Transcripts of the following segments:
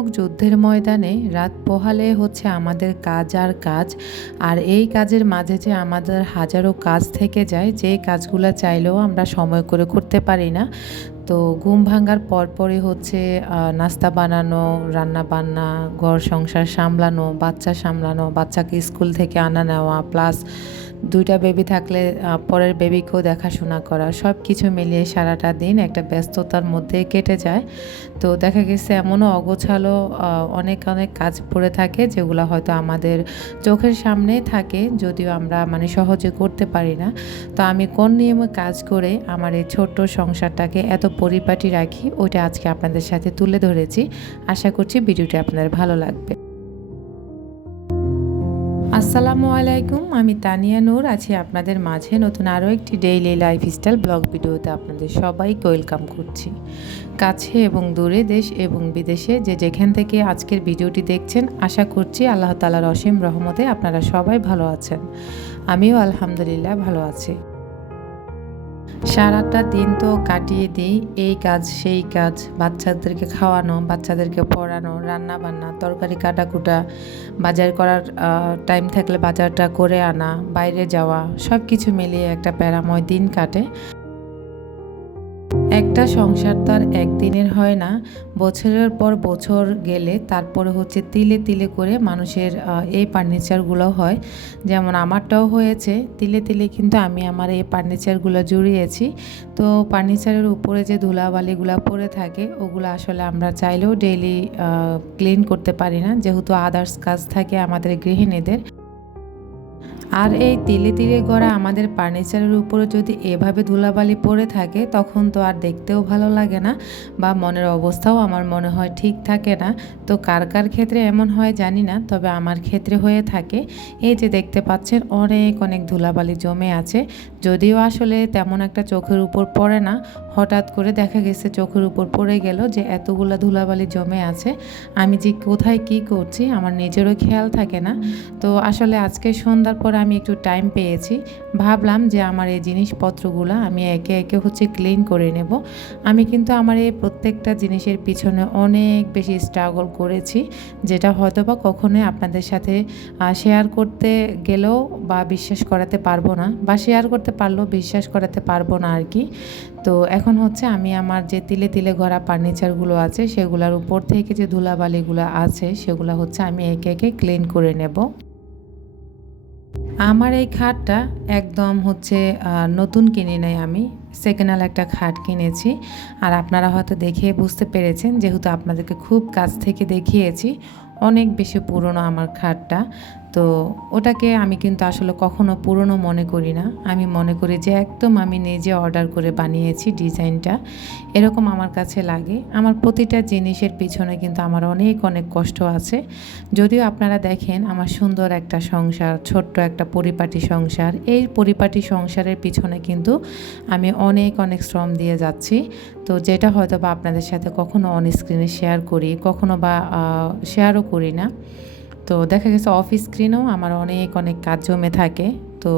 নামক যুদ্ধের ময়দানে রাত পোহালে হচ্ছে আমাদের কাজ আর কাজ। আর এই কাজের মাঝে যে আমাদের হাজারো কাজ থেকে যায়, যে কাজগুলো চাইলেও আমরা সময় করে করতে পারি না। তো ঘুম ভাঙার পরপরই হচ্ছে নাস্তা বানানো, রান্না-বান্না, ঘর সংসার সামলানো, বাচ্চা সামলানো, বাচ্চাকে স্কুল থেকে আনা নেওয়া, প্লাস ২ টা বেবি থাকলে পরের বেবিকেও দেখাশোনা করা। সবকিছু মিলিয়ে সারাটা দিন একটা ব্যস্ততার মধ্যে কেটে যায়। তো দেখা গেছে এমনও অগোছালো অনেক কাজ পড়ে থাকে যেগুলো হয়তো আমাদের চোখের সামনেই থাকে, যদিও আমরা মানে সহজে করতে পারি না। তো আমি কোন নিয়মে কাজ করে আমার এই ছোট্ট সংসারটাকে এত পরিপাটি রাখি, ওইটা আজকে আপনাদের সাথে তুলে ধরেছি। আশা করছি ভিডিওটি আপনাদের ভালো লাগবে। আসসালামু আলাইকুম, আমি তানিয়া নূর আছি আপনাদের মাঝে নতুন আরও একটি ডেইলি লাইফস্টাইল ব্লগ ভিডিওতে আপনাদের সবাইকে ওয়েলকাম করছি। কাছে এবং দূরে, দেশ এবং বিদেশে যে যেখান থেকে আজকের ভিডিওটি দেখছেন, আশা করছি আল্লাহ তাআলার অসীম রহমতে আপনারা সবাই ভালো আছেন। আমিও আলহামদুলিল্লাহ ভালো আছি। সারাটা দিন তো কাটিয়ে দিই এই কাজ সেই কাজ, বাচ্চাদেরকে খাওয়ানো, বাচ্চাদেরকে পড়ানো, রান্না বান্না, তরকারি কাটাকুটা, বাজার করার টাইম থাকলে বাজারটা করে আনা, বাইরে যাওয়া, সব কিছু মিলিয়ে একটা প্যারাময় দিন কাটে। একটা সংসার তো আর একদিনের হয় না, বছরের পর বছর গেলে তারপরে হচ্ছে তিলে তিলে করে মানুষের এই ফার্নিচারগুলো হয়। যেমন আমারটাও হয়েছে তিলে তিলে, কিন্তু আমি আমার এই ফার্নিচারগুলো জুড়িয়েছি। তো ফার্নিচারের উপরে যে ধুলাবালিগুলো পড়ে থাকে ওগুলো আসলে আমরা চাইলেও ডেইলি ক্লিন করতে পারি না, যেহেতু আদার্স কাজ থাকে আমাদের গৃহিণীদের। আর এই তিলে তিলে গড়া আমাদের ফার্নিচারের উপরে যদি এভাবে ধুলাবালি পড়ে থাকে, তখন তো আর দেখতেও ভালো লাগে না, বা মনের অবস্থাও আমার মনে হয় ঠিক থাকে না। তো কার কার ক্ষেত্রে এমন হয় জানি না, তবে আমার ক্ষেত্রে হয়ে থাকে। এই যে দেখতে পাচ্ছেন অনেক ধুলাবালি জমে আছে, যদিও আসলে তেমন একটা চোখের উপর পড়ে না, হঠাৎ করে দেখা গেছে চোখের উপর পড়ে গেল যে এতগুলা ধুলাবালি জমে আছে। আমি যে কোথায় কি করছি আমার নিজেরও খেয়াল থাকে না। তো আসলে আজকে সন্ধ্যার পর আমি একটু টাইম পেয়েছি, ভাবলাম যে আমার এই জিনিসপত্রগুলো আমি একে একে হচ্ছে ক্লিন করে নেব। আমি কিন্তু আমার এই প্রত্যেকটা জিনিসের পিছনে অনেক বেশি স্ট্রাগল করেছি, যেটা হয়তো বা কখনোই আপনাদের সাথে শেয়ার করতে গেলেও বা বিশ্বাস করাতে পারবো না, বা শেয়ার করতে পারলেও বিশ্বাস করাতে পারবো না আর কি। তো এখন হচ্ছে আমি আমার যে তিলে তিলে গড়া ফার্নিচারগুলো আছে সেগুলোর উপর থেকে যে ধুলাবালিগুলো আছে সেগুলো হচ্ছে আমি একে একে ক্লিন করে নেব। আমার এই খাটটা একদম হচ্ছে নতুন কিনে নেই, আমি সেকেন্ড হ্যান্ড একটা খাট কিনেছি। আর আপনারা হয়তো দেখে বুঝতে পেরেছেন, যেহেতু আপনাদেরকে খুব কাছ থেকে দেখিয়েছি, অনেক বেশি পুরনো আমার খাটটা। তো ওটাকে আমি কিন্তু আসলে কখনো পুরনো মনে করি না, আমি মনে করি যে একদম আমি নিজে অর্ডার করে বানিয়েছি ডিজাইনটা, এরকম আমার কাছে লাগে। আমার প্রতিটা জিনিসের পিছনে কিন্তু আমার অনেক কষ্ট আছে। যদিও আপনারা দেখেন আমার সুন্দর একটা সংসার, ছোট্ট একটা পরিপাটি সংসার, এই পরিপাটি সংসারের পিছনে কিন্তু আমি অনেক শ্রম দিয়ে যাচ্ছি। তো যেটা হয়তো বা আপনাদের সাথে কখনো অন স্ক্রিনে শেয়ার করি, কখনো বা শেয়ারও করি না। তো দেখা গেছে অফ স্ক্রিনেও আমার অনেক কাজ জমে থাকে। তো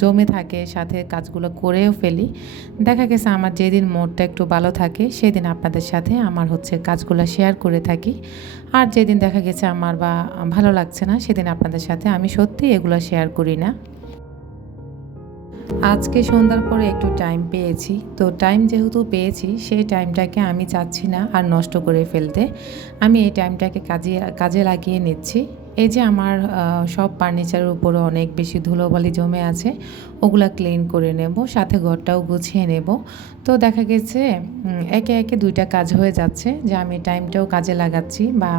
জমে থাকে, সাথে কাজগুলো করেও ফেলি। দেখা গেছে আমার যেদিন মুডটা একটু ভালো থাকে সেদিন আপনাদের সাথে আমার হচ্ছে কাজগুলো শেয়ার করে থাকি। আর যেদিন দেখা গেছে আমার বা ভালো লাগছে না সেদিন আপনাদের সাথে আমি সত্যি এগুলো শেয়ার করি না। আজকে সন্ধ্যার পরে একটু টাইম পেয়েছি, তো টাইম যেহেতু পেয়েছি সেই টাইমটাকে আমি চাচ্ছি না আর নষ্ট করে ফেলতে। আমি এই টাইমটাকে কাজে লাগিয়ে নিচ্ছি। এই যে আমার সব ফার্নিচারের উপরে অনেক বেশি ধুলোবালি জমে আছে, ওগুলা ক্লিন করে নেব, সাথে ঘরটাও গুছিয়ে নেব। তো দেখা গেছে একে একে ২টা কাজ হয়ে যাচ্ছে, যে আমি টাইমটাও কাজে লাগাচ্ছি, বা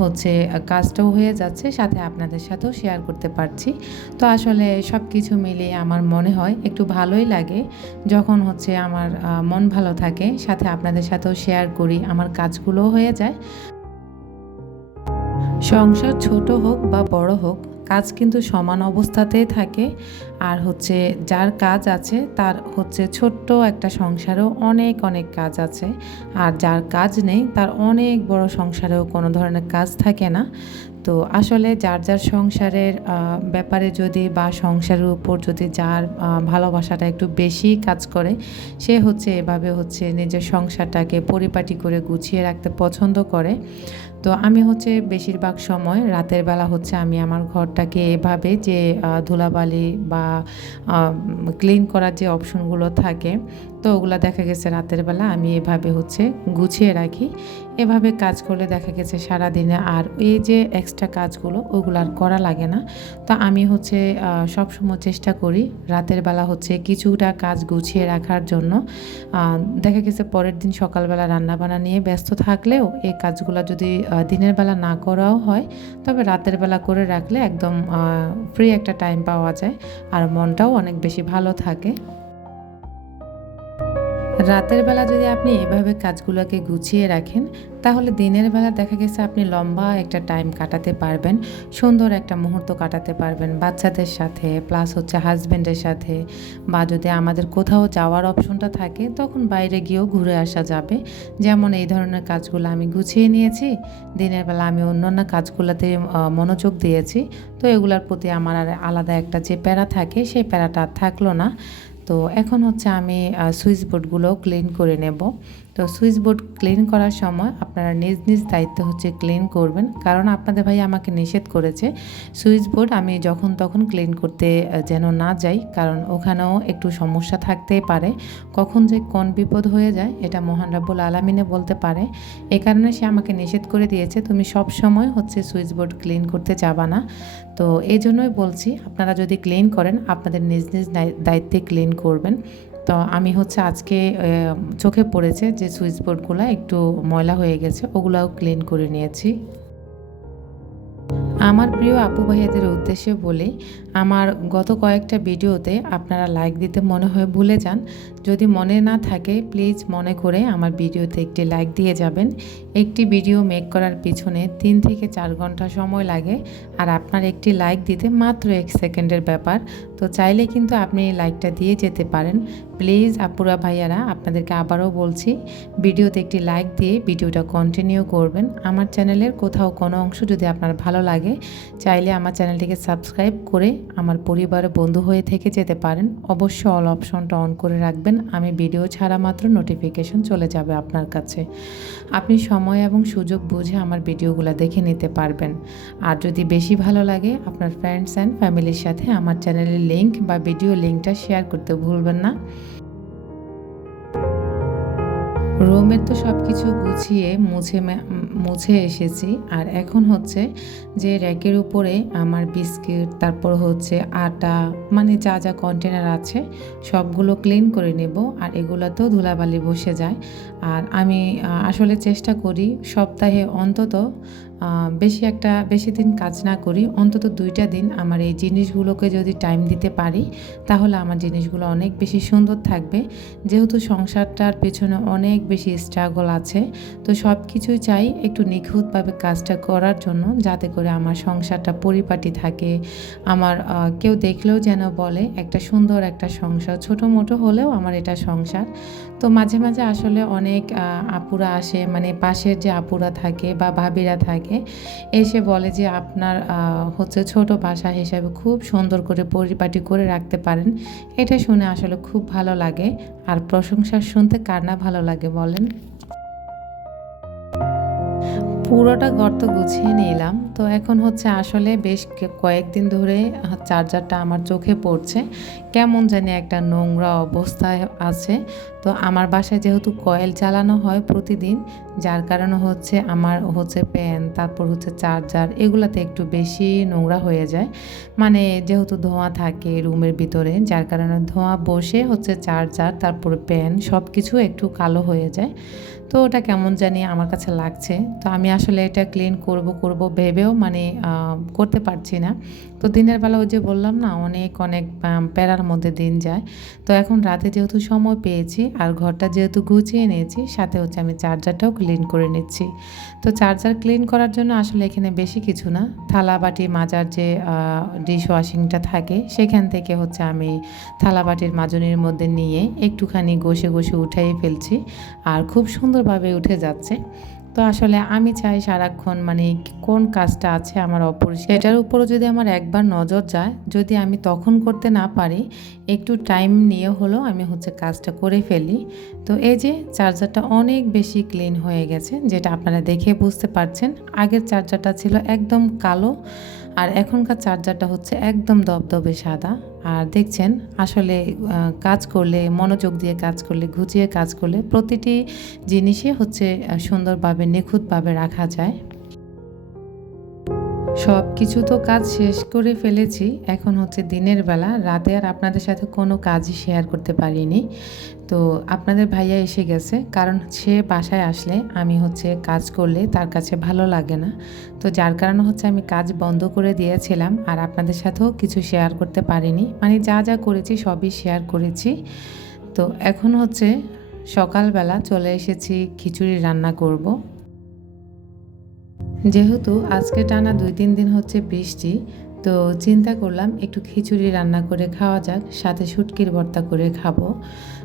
হচ্ছে কাজটাও হয়ে যাচ্ছে, সাথে আপনাদের সাথেও শেয়ার করতে পারছি। তো আসলে সব কিছু মিলিয়ে আমার মনে হয় একটু ভালোই লাগে যখন হচ্ছে আমার মন ভালো থাকে, সাথে আপনাদের সাথেও শেয়ার করি, আমার কাজগুলোও হয়ে যায়। সংসার ছোট হোক বা বড় হোক, কাজ কিন্তু সমান অবস্থাতেই থাকে। আর হচ্ছে যার কাজ আছে তার হচ্ছে ছোট্ট একটা সংসারেও অনেক কাজ আছে, আর যার কাজ নেই তার অনেক বড় সংসারেও কোনো ধরনের কাজ থাকে না। তো আসলে যার সংসারের ব্যাপারে যদি, বা সংসারের উপর যদি যার ভালোবাসাটা একটু বেশি কাজ করে, সে হচ্ছে এভাবে হচ্ছে নিজের সংসারটাকে পরিপাটি করে গুছিয়ে রাখতে পছন্দ করে। তো আমি হচ্ছে বেশিরভাগ সময় রাতের বেলা হচ্ছে আমি আমার ঘরটাকে এভাবে যে ধুলাবালি বা ক্লিন করার যে অপশনগুলো থাকে, তো ওগুলো দেখা গেছে রাতের বেলা আমি এভাবে হচ্ছে গুছিয়ে রাখি। এভাবে কাজ করলে দেখা গেছে সারাদিনে আর এই যে এক্সট্রা কাজগুলো ওগুলো আর করা লাগে না। তো আমি হচ্ছে সবসময় চেষ্টা করি রাতের বেলা হচ্ছে কিছুটা কাজ গুছিয়ে রাখার জন্য। দেখা গেছে পরের দিন সকালবেলা রান্নাবান্না নিয়ে ব্যস্ত থাকলেও এই কাজগুলো যদি দিনের বেলা না করাও হয়, তবে রাতের বেলা করে রাখলে একদম ফ্রি একটা টাইম পাওয়া যায় আর মনটাও অনেক বেশি ভালো থাকে। রাতের বেলা যদি আপনি এভাবে কাজগুলোকে গুছিয়ে রাখেন, তাহলে দিনের বেলা দেখা গেছে আপনি লম্বা একটা টাইম কাটাতে পারবেন, সুন্দর একটা মুহূর্ত কাটাতে পারবেন বাচ্চাদের সাথে, প্লাস হচ্ছে হাজব্যান্ডের সাথে, বা যদি আমাদের কোথাও যাওয়ার অপশনটা থাকে তখন বাইরে গিয়েও ঘুরে আসা যাবে। যেমন এই ধরনের কাজগুলো আমি গুছিয়ে নিয়েছি, দিনের বেলা আমি অন্যান্য কাজগুলোতে মনোযোগ দিয়েছি, তো এগুলোর প্রতি আমার আর আলাদা একটা যে প্যারা থাকে সেই প্যারাটা আর থাকলো না। তো এখন হচ্ছে আমি সুইচ বোর্ডগুলো ক্লিন করে নেব। তো সুইচ বোর্ড ক্লিন করার সময় আপনারা নিজ নিজ দায়িত্ব হচ্ছে ক্লিন করবেন, কারণ আপনাদের ভাই আমাকে নিষেধ করেছে সুইচ বোর্ড আমি যখন তখন ক্লিন করতে যেন না যাই, কারণ ওখানেও একটু সমস্যা থাকতেই পারে। কখন যে কোন বিপদ হয়ে যায় এটা মহান রাব্বুল আলামিনে বলতে পারে। এ কারণে সে আমাকে নিষেধ করে দিয়েছে তুমি সব সময় হচ্ছে সুইচ বোর্ড ক্লিন করতে যাবা না। তো এই জন্যই বলছি আপনারা যদি ক্লিন করেন আপনাদের নিজ নিজ দায়িত্বে ক্লিন করবেন। তো আমি হচ্ছে আজকে চোখে পড়েছে যে সুইচ বোর্ডগুলো একটু ময়লা হয়ে গেছে, ওগুলাও ক্লিন করে নিয়েছি। আমার প্রিয় আপু ভাইয়াদের উদ্দেশ্যে বলি, আমার গত কয়েকটা ভিডিওতে আপনারা লাইক দিতে মনে হয় ভুলে যান। যদি মনে না থাকে প্লিজ মনে করে আমার ভিডিওতে একটি লাইক দিয়ে যাবেন। একটি ভিডিও মেক করার পিছনে 3 থেকে 4 ঘন্টা সময় লাগে, আর আপনার একটি লাইক দিতে মাত্র 1 সেকেন্ডের ব্যাপার। তো চাইলে কিন্তু আপনি লাইকটা দিয়ে যেতে পারেন। প্লিজ আপুরা ভাইয়ারা আপনাদেরকে আবারও বলছি, ভিডিওতে একটি লাইক দিয়ে ভিডিওটা কন্টিনিউ করবেন। আমার চ্যানেলের কোথাও কোনো অংশ যদি আপনার ভালো লাগে চাইলে আমার চ্যানেলটিকে সাবস্ক্রাইব করে আমার পরিবারের বন্ধু হয়ে থেকে যেতে পারেন। অবশ্যই অল অপশনটা অন করে রাখবেন, আমি ভিডিও ছাড়া মাত্র নোটিফিকেশন চলে যাবে আপনার কাছে। আপনি সময় এবং সুযোগ বুঝে আমার ভিডিওগুলো দেখে নিতে পারবেন। আর যদি বেশি ভালো লাগে আপনার ফ্রেন্ডস অ্যান্ড ফ্যামিলির সাথে আমার চ্যানেলের লিঙ্ক বা ভিডিও লিঙ্কটা শেয়ার করতে ভুলবেন না। রুমের তো সব কিছু গুছিয়ে মুছে এসেছি, আর এখন হচ্ছে যে র্যাকের উপরে আমার বিস্কিট, তারপর হচ্ছে আটা, মানে যা যা কন্টেনার আছে সবগুলো ক্লিন করে নেব। আর এগুলোতেও ধুলাবালি বসে যায়। আর আমি আসলে চেষ্টা করি সপ্তাহে অন্তত বেশি দিন কাজ না করি, অন্তত 2টা দিন আমার এই জিনিসগুলোকে যদি টাইম দিতে পারি তাহলে আমার জিনিসগুলো অনেক বেশি সুন্দর থাকবে। যেহেতু সংসারটার পেছনে অনেক বেশি স্ট্রাগল আছে, তো সব কিছুই চাই একটু নিখুঁতভাবে কাজটা করার জন্য, যাতে করে আমার সংসারটা পরিপাটি থাকে। আমার কেউ দেখলেও যেন বলে একটা সুন্দর একটা সংসার, ছোটো মোটো হলেও আমার এটা সংসার। তো মাঝে মাঝে আসলে অনেক আপুরা আসে, মানে পাশের যে আপুরা থাকে বা ভাবিরা থাকে, এসে বলে যে আপনার হচ্ছে ছোট বাসা হিসাবে খুব সুন্দর করে পরিপাটি করে রাখতে পারেন। এটা শুনে আসলে খুব ভালো লাগে। আর প্রশংসা শুনতে কার না ভালো লাগে বলেন। পুরোটা ঘর তো গুছিয়ে নিলাম। তো এখন হচ্ছে আসলে বেশ কয়েকদিন ধরে চার্জারটা আমার চোখে পড়ছে, কেমন জানি একটা নোংরা অবস্থায় আছে। তো আমার বাসায় যেহেতু কয়েল চালানো হয় প্রতিদিন, যার কারণে হচ্ছে আমার হচ্ছে প্যান, তারপর হচ্ছে চার্জার, এগুলাতে একটু বেশি নোংরা হয়ে যায়। মানে যেহেতু ধোঁয়া থাকে রুমের ভিতরে, যার কারণে ধোঁয়া বসে হচ্ছে চার্জার, তারপর প্যান সব কিছু একটু কালো হয়ে যায়। তো ওটা কেমন জানি আমার কাছে লাগছে। তো আমি আসলে এটা ক্লিন করব ভেবেও মানে করতে পারছি না। তো দিনের বেলা ওই যে বললাম না, অনেক প্যারার মধ্যে দিন যায়। তো এখন রাতে যেহেতু সময় পেয়েছি আর ঘরটা যেহেতু গুছিয়ে নিয়েছি, সাথে হচ্ছে আমি চার্জারটাও ক্লিন করে নিচ্ছি। তো চার্জার ক্লিন করার জন্য আসলে এখানে বেশি কিছু না, থালা বাটি মাজার যে ডিশ ওয়াশিংটা থাকে সেখান থেকে হচ্ছে আমি থালা বাটির মাজনির মধ্যে নিয়ে একটুখানি ঘষে উঠাই ফেলছি, আর খুব সুন্দরভাবে উঠে যাচ্ছে। তো আসলে আমি চাই সারাক্ষণ মানে কোন কাজটা আছে আমার অপরিষ্কার এটার উপরও যদি আমার একবার নজর যায়, যদি আমি তখন করতে না পারি, একটু টাইম নিয়ে হলেও আমি হচ্ছে কাজটা করে ফেলি। তো এই যে চার্জারটা অনেক বেশি ক্লিন হয়ে গেছে, যেটা আপনারা দেখে বুঝতে পারছেন। আগের চার্জারটা ছিল একদম কালো, আর এখনকার চার্জারটা হচ্ছে একদম দবদবে সাদা। আর দেখছেন আসলে কাজ করলে, মনোযোগ দিয়ে কাজ করলে, গুছিয়ে কাজ করলে প্রতিটি জিনিসই হচ্ছে সুন্দরভাবে নিখুঁতভাবে রাখা যায়। সব কিছু তো কাজ শেষ করে ফেলেছি। এখন হচ্ছে দিনের বেলা, রাতে আর আপনাদের সাথে কোনো কাজই শেয়ার করতে পারিনি। তো আপনাদের ভাইয়া এসে গেছে, কারণ সে বাসায় আসলে আমি হচ্ছে কাজ করলে তার কাছে ভালো লাগে না। তো যার কারণে হচ্ছে আমি কাজ বন্ধ করে দিয়েছিলাম, আর আপনাদের সাথেও কিছু শেয়ার করতে পারিনি। মানে যা যা করেছি সবই শেয়ার করেছি। তো এখন হচ্ছে সকালবেলা চলে এসেছি খিচুড়ি রান্না করব। যেহেতু আজকে টানা 2-3 দিন হচ্ছে বৃষ্টি, তো চিন্তা করলাম একটু খিচুড়ি রান্না করে খাওয়া যাক, সাথে শুটকির ভর্তা করে খাবো।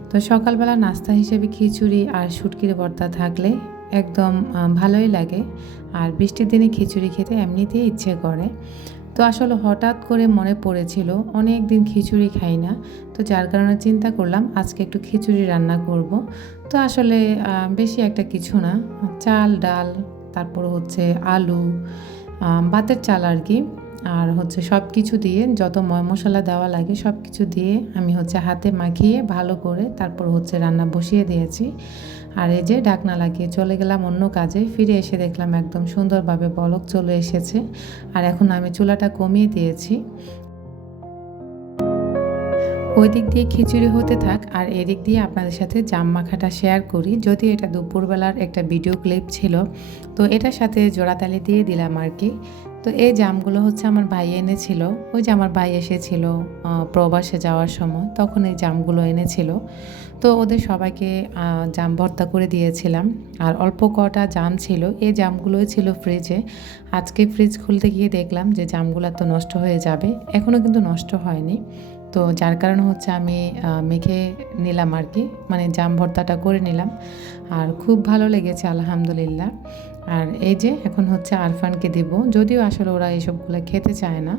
তো সকালবেলা নাস্তা হিসেবে খিচুড়ি আর শুটকির ভর্তা থাকলে একদম ভালোই লাগে। আর বৃষ্টির দিনে খিচুড়ি খেতে এমনিতেই ইচ্ছে করে। তো আসলে হঠাৎ করে মনে পড়েছিল অনেক দিন খিচুড়ি খাই না, তো যার কারণে চিন্তা করলাম আজকে একটু খিচুড়ি রান্না করব। তো আসলে বেশি একটা কিছু না, চাল ডাল, তারপর হচ্ছে আলু, ভাতের চাল আর কি, আর হচ্ছে সব কিছু দিয়ে যত ময় মশলা দেওয়া লাগে সব কিছু দিয়ে আমি হচ্ছে হাতে মাখিয়ে ভালো করে তারপর হচ্ছে রান্না বসিয়ে দিয়েছি। আর এই যে ঢাকনা লাগিয়ে চলে গেলাম অন্য কাজে, ফিরে এসে দেখলাম একদম সুন্দরভাবে বলক চলে এসেছে। আর এখন আমি চুলাটা কমিয়ে দিয়েছি। ওই দিক দিয়ে খিচুড়ি হতে থাক, আর এদিক দিয়ে আপনাদের সাথে জাম মাখাটা শেয়ার করি। যদি এটা দুপুরবেলার একটা ভিডিও ক্লিপ ছিল, তো এটার সাথে জোড়াতালি দিয়ে দিলাম আর কি। তো এই জামগুলো হচ্ছে আমার ভাই এনেছিল। ওই যে আমার ভাই এসেছিল প্রবাসে যাওয়ার সময়, তখন এই জামগুলো এনেছিল। তো ওদের সবাইকে জাম ভর্তা করে দিয়েছিলাম। আর অল্প কটা জাম ছিল, এই জামগুলোই ছিল ফ্রিজে। আজকে ফ্রিজ খুলতে গিয়ে দেখলাম যে জামগুলো তো নষ্ট হয়ে যাবে, এখনও কিন্তু নষ্ট হয়নি। তো যার কারণে হচ্ছে আমি মেখে নিলাম আর কি, মানে জাম ভর্তাটা করে নিলাম। আর খুব ভালো লেগেছে আলহামদুলিল্লাহ। আর এই যে এখন হচ্ছে আরফানকে দিব, যদিও আসলে ওরা এসবগুলো খেতে চায় না।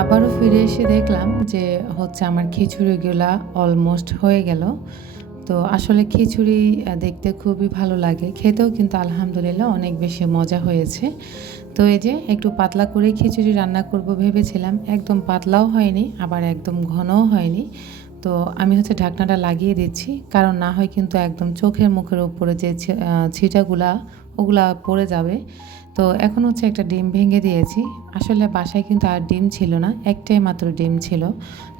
আবারও ফিরে এসে দেখলাম যে হচ্ছে আমার খিচুড়িগুলা অলমোস্ট হয়ে গেল। তো আসলে খিচুড়ি দেখতে খুবই ভালো লাগে, খেতেও কিন্তু আলহামদুলিল্লাহ অনেক বেশি মজা হয়েছে। তো এই যে একটু পাতলা করে খিচুড়ি রান্না করব ভেবেছিলাম, একদম পাতলাও হয়নি আবার একদম ঘনও হয়নি। তো আমি হচ্ছে ঢাকনাটা লাগিয়ে দিচ্ছি, কারণ না হয় কিন্তু একদম চোখের মুখের উপরে যে ছিটাগুলা ওগুলা পড়ে যাবে। তো এখন হচ্ছে একটা ডিম ভেঙে দিয়েছি। আসলে বাসায় কিন্তু আর ডিম ছিল না, একটাই মাত্র ডিম ছিল।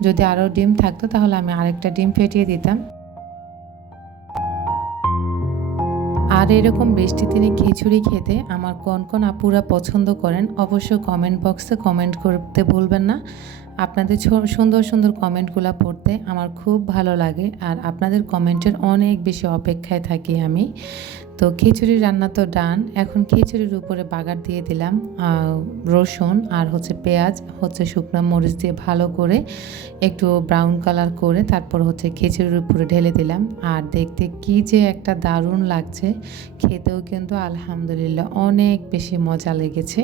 যদি আরও ডিম থাকতো তাহলে আমি আরেকটা ডিম ফেটিয়ে দিতাম। আর এরকম বৃষ্টির দিনে খিচুড়ি খেতে আমার কোন কোন আপুরা পছন্দ করেন অবশ্যই কমেন্ট বক্সে কমেন্ট করতে ভুলবেন না। আপনাদের সুন্দর সুন্দর কমেন্টগুলো পড়তে আমার খুব ভালো লাগে, আর আপনাদের কমেন্টের অনেক বেশি অপেক্ষায় থাকি আমি। তো খিচুড়ি রান্না তো ডান, এখন খিচুড়ির উপরে বাগার দিয়ে দিলাম রসুন আর হচ্ছে পেঁয়াজ, হচ্ছে শুকনো মরিচ দিয়ে ভালো করে একটু ব্রাউন কালার করে তারপর হচ্ছে খিচুড়ির উপরে ঢেলে দিলাম। আর দেখতে কি যে একটা দারুণ লাগছে, খেতেও কিন্তু আলহামদুলিল্লাহ অনেক বেশি মজা লেগেছে।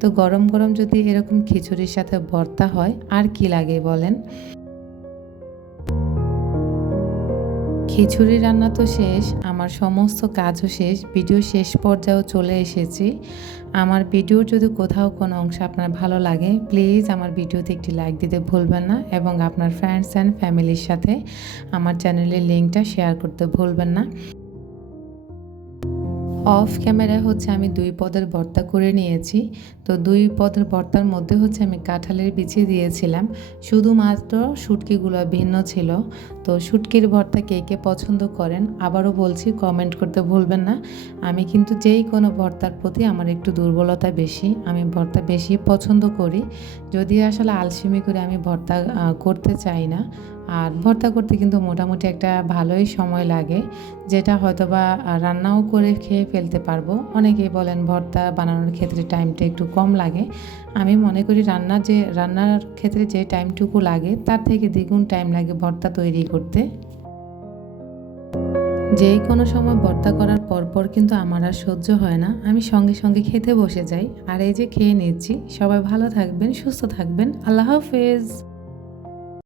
তো গরম গরম যদি এরকম খিচুড়ির সাথে ভর্তা হয় আর কি লাগে বলেন। খিচুড়ি রান্না তো শেষ, আমার সমস্ত কাজও শেষ, ভিডিও শেষ পর্যায়েও চলে এসেছি। আমার ভিডিওর যদি কোথাও কোনো অংশ আপনার ভালো লাগে, প্লিজ আমার ভিডিওতে একটি লাইক দিতে ভুলবেন না, এবং আপনার ফ্রেন্ডস অ্যান্ড ফ্যামিলির সাথে আমার চ্যানেলের লিঙ্কটা শেয়ার করতে ভুলবেন না। অফ ক্যামেরায় হচ্ছে আমি 2 পদের ভর্তা করে নিয়েছি। তো 2 পদের ভর্তার মধ্যে হচ্ছে আমি কাঁঠালের বিচি দিয়েছিলাম, শুধুমাত্র শুটকিগুলো ভিন্ন ছিল। তো শুটকির ভর্তা কে কে পছন্দ করেন আবারও বলছি কমেন্ট করতে ভুলবেন না। আমি কিন্তু যেই কোনো ভর্তার প্রতি আমার একটু দুর্বলতা বেশি, আমি ভর্তা বেশি পছন্দ করি, যদিও আসলে আলসেমি করে আমি ভর্তা করতে চাই না। আর ভর্তা করতে কিন্তু মোটামুটি একটা ভালোই সময় লাগে, যেটা হয়তোবা রান্নাও করে খেয়ে ফেলতে পারবো। অনেকেই বলেন ভর্তা বানানোর ক্ষেত্রে টাইমটা একটু কম লাগে। আমি মনে করি রান্নার ক্ষেত্রে যে টাইমটুকু লাগে তার থেকে দ্বিগুণ টাইম লাগে ভর্তা তৈরি করতে। যেই কোনো সময় ভর্তা করার পরপর কিন্তু আমার আর সহ্য হয় না, আমি সঙ্গে সঙ্গে খেতে বসে যাই। আর এই যে খেয়ে নিচ্ছি। সবাই ভালো থাকবেন, সুস্থ থাকবেন। আল্লাহ হাফেজ।